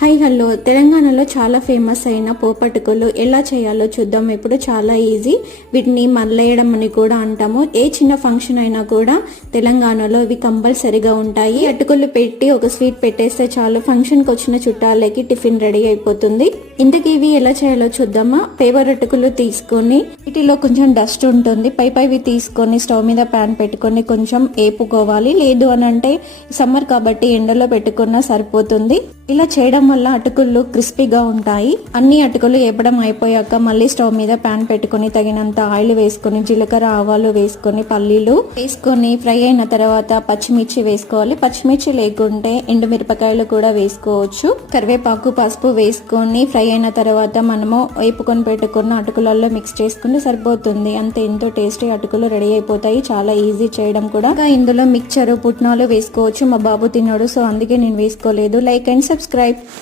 Hi hello తెలంగాణలో చాలా famous అయిన పోపటుకులు ఎలా చేయాలో చూద్దాం. ఇప్పుడు చాలా ఈజీ. వీటిని మల్లేయడం అని కూడా అంటాము. ఏ చిన్న ఫంక్షన్ అయినా కూడా తెలంగాణలో ఇవి కంపల్సరీగా ఉంటాయి. అటుకులు పెట్టి ఒక స్వీట్ పెట్టేస్తే చాలు, ఫంక్షన్కి వచ్చిన చుట్టాలకి టిఫిన్ రెడీ అయిపోతుంది. ఇంతకీ ఇవి ఎలా చేయాలో చూద్దామా. పేపర్ అటుకులు తీసుకొని వీటిలో కొంచెం డస్ట్ ఉంటుంది, పైవి తీసుకొని స్టవ్ మీద ప్యాన్ పెట్టుకొని కొంచెం ఏపుకోవాలి. లేదు అని అంటే సమ్మర్ కాబట్టి ఎండలో పెట్టుకున్నా సరిపోతుంది. ఇలా చేయడం వల్ల అటుకులు క్రిస్పీగా ఉంటాయి. అన్ని అటుకులు ఏపడం అయిపోయాక మళ్ళీ స్టవ్ మీద ప్యాన్ పెట్టుకుని తగినంత ఆయిల్ వేసుకొని జీలకర్ర ఆవాలు వేసుకొని పల్లీలు వేసుకొని ఫ్రై అయిన తర్వాత పచ్చిమిర్చి వేసుకోవాలి. పచ్చిమిర్చి లేకుంటే ఎండుమిరపకాయలు కూడా వేసుకోవచ్చు. కరివేపాకు పసుపు వేసుకొని ఫ్రై అయిన తర్వాత మనము వేపుకొని పెట్టుకున్న అటుకులలో మిక్స్ చేసుకుంటే సరిపోతుంది. అంతే, ఎంతో టేస్టీ అటుకులు రెడీ అయిపోతాయి. చాలా ఈజీ చేయడం కూడా. ఇందులో మిక్చర్ పుట్నాలు వేసుకోవచ్చు. మా బాబు తిన్నాడు, సో అందుకే నేను వేసుకోలేదు. Like and subscribe.